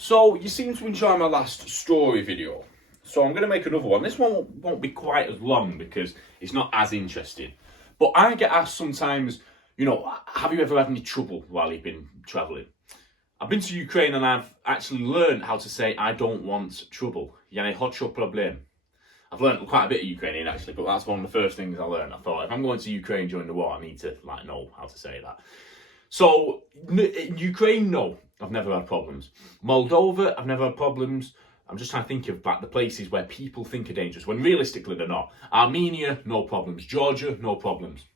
So, you seem to enjoy my last story video. So I'm going to make another one. This one won't be quite as long because it's not as interesting. But I get asked sometimes, have you ever had any trouble while you've been travelling? I've been to Ukraine and I've actually learned how to say I don't want trouble. Я не хочу проблем. I've learned quite a bit of Ukrainian actually, but that's one of the first things I learned. I thought if I'm going to Ukraine during the war, I need to know how to say that. So Ukraine, no, I've never had problems. Moldova, I've never had problems. I'm just trying to think of the places where people think are dangerous when realistically they're not. Armenia, no problems. Georgia, no problems.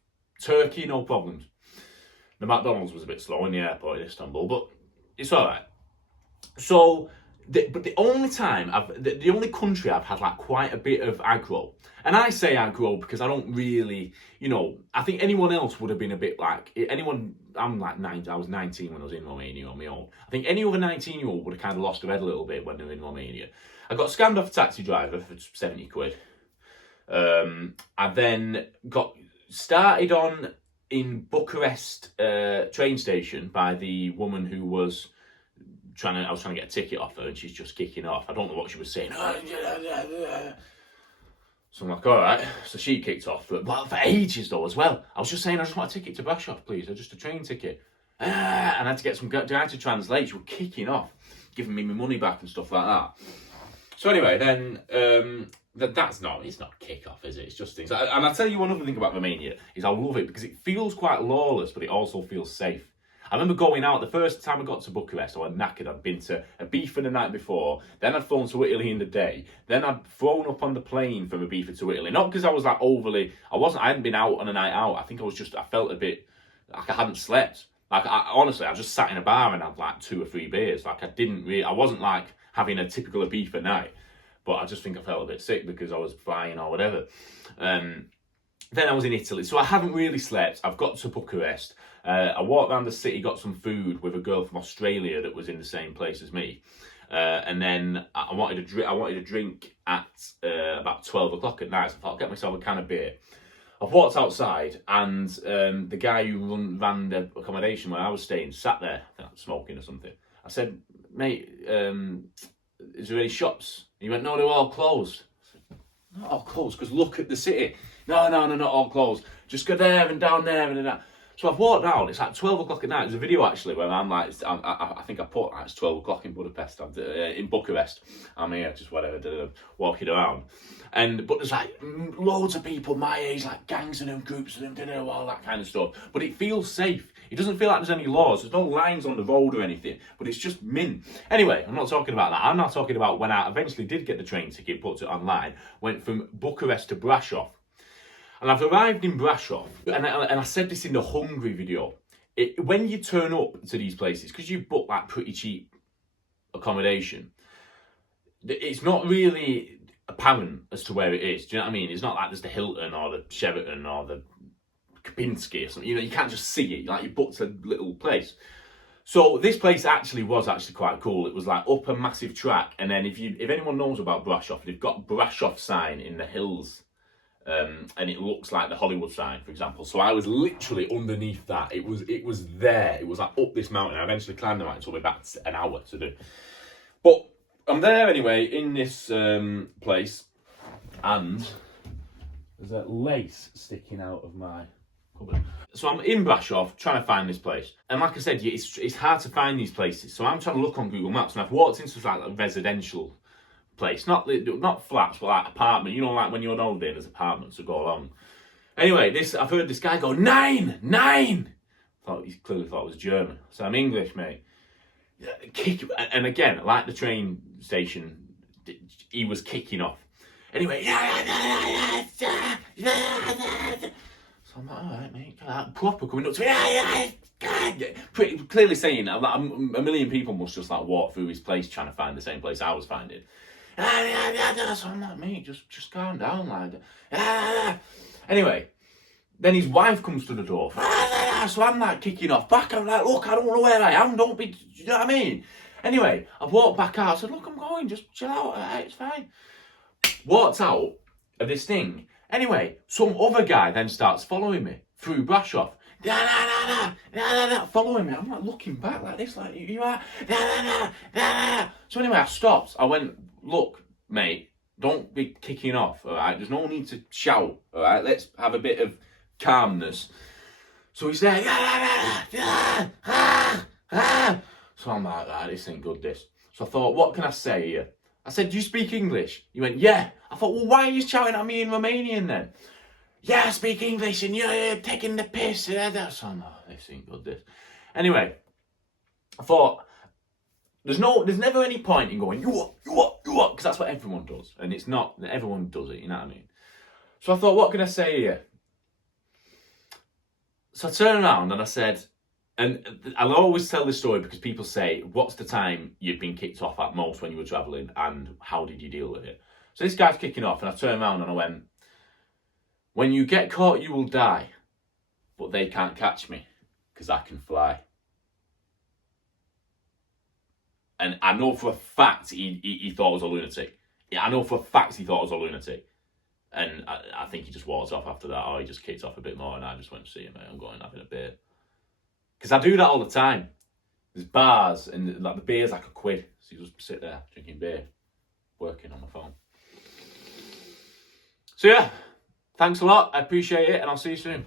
Turkey, no problems. The McDonald's was a bit slow in the airport in Istanbul, but it's all right. So, but the only time the only country I've had quite a bit of aggro, and I say aggro because I don't really, I think anyone else would have been a bit I'm like 9, I was 19 when I was in Romania on my own. I think any other 19-year-old would have kind of lost their head a little bit when they were in Romania. I got scammed off a taxi driver for 70 quid. I then got started on in Bucharest train station by the woman who was I was trying to get a ticket off her and she's just kicking off. I don't know what she was saying. So I'm like, all right. So she kicked off. But for ages though as well. I was just saying, I just want a ticket to Brasov, please. Just a train ticket. And I had to get some guy to translate. She was kicking off, giving me my money back and stuff like that. So anyway, then it's not kick off, is it? It's just things. And I'll tell you another thing about Romania is I love it because it feels quite lawless, but it also feels safe. I remember going out, the first time I got to Bucharest, I was knackered. I'd been to Ibiza the night before, then I'd flown to Italy in the day, then I'd flown up on the plane from Ibiza to Italy. Not because I was I hadn't been out on a night out. I think I felt a bit like I hadn't slept. Honestly, I just sat in a bar and had 2 or 3 beers. I wasn't having a typical Ibiza night, but I just think I felt a bit sick because I was flying or whatever. Then I was in Italy, so I haven't really slept. I've got to Bucharest. I walked around the city, got some food with a girl from Australia that was in the same place as me. And then I wanted a drink at about 12 o'clock at night, so I thought I'll get myself a can of beer. I've walked outside and the guy who ran the accommodation where I was staying sat there, smoking or something. I said, mate, is there any shops? He went, no, they're all closed. I said, not all closed, because look at the city. No, not all closed. Just go there and down there and that. So I've walked down, it's 12 o'clock at night. There's a video actually where I'm I think I put it's 12 o'clock in Budapest, in Bucharest. I'm here, just whatever, walking around. But there's loads of people my age, gangs of them, groups of them, all that kind of stuff. But it feels safe. It doesn't feel like there's any laws. There's no lines on the road or anything, but it's just mint. Anyway, I'm not talking about that. I'm not talking about when I eventually did get the train ticket, put it online, went from Bucharest to Brasov. And I've arrived in Brasov, and I said this in the Hungary video. When you turn up to these places, because you book pretty cheap accommodation, it's not really apparent as to where it is. Do you know what I mean? It's not like there's the Hilton or the Sheraton or the Kapinski or something. You can't just see it. You booked a little place. So this place was actually quite cool. It was up a massive track, and then if anyone knows about Brasov, they've got Brasov sign in the hills. And it looks like the Hollywood sign, for example. So I was literally underneath that. It was there. It was up this mountain. I eventually climbed the mountain. It took me about an hour to do. But I'm there anyway in this place, and there's a lace sticking out of my cupboard. So I'm in Brasov trying to find this place, and like I said, it's hard to find these places. So I'm trying to look on Google Maps, and I've walked into a residential place, not flats, but apartment. When you're on holiday, there's apartments that go along. Anyway, I've heard this guy go 9. He clearly thought it was German. So I'm English, mate. And again, like the train station, he was kicking off. Anyway, so I'm like, all right, mate, proper coming up to me. Pretty clearly saying, a million people must just walk through his place trying to find the same place I was finding. So I'm like, mate, just calm down, Anyway, then his wife comes to the door. So I'm kicking off back. I'm look, I don't know where I am. Don't be, you know what I mean? Anyway, I've walked back out. I said, look, I'm going. Just chill out. It's fine. Walked out of this thing. Anyway, some other guy then starts following me through Brasov. following me. I'm like looking back like this, like you are. So anyway, I stopped. I went, look, mate, don't be kicking off. All right, there's no need to shout. All right, let's have a bit of calmness. So he's there. So I'm like, this ain't good. This. So I thought, what can I say here? I said, do you speak English? He went, yeah. I thought, well, why are you shouting at me in Romanian then? Yeah, I speak English and you're taking the piss. So I'm like, this ain't good, this. Anyway, I thought, there's never any point in going, you what, because that's what everyone does. And it's not, everyone does it, you know what I mean? So I thought, what can I say here? So I turned around and I said, and I'll always tell this story because people say, what's the time you've been kicked off at most when you were travelling and how did you deal with it? So this guy's kicking off and I turned around and I went, when you get caught, you will die, but they can't catch me because I can fly. And I know for a fact he thought I was a lunatic. Yeah, I know for a fact he thought I was a lunatic. And I think he just walked off after that, or he just kicked off a bit more and I just went to see him, mate, I'm going having a beer. Because I do that all the time. There's bars and like the beer's like £1. So you just sit there drinking beer, working on my phone. So yeah, thanks a lot. I appreciate it and I'll see you soon.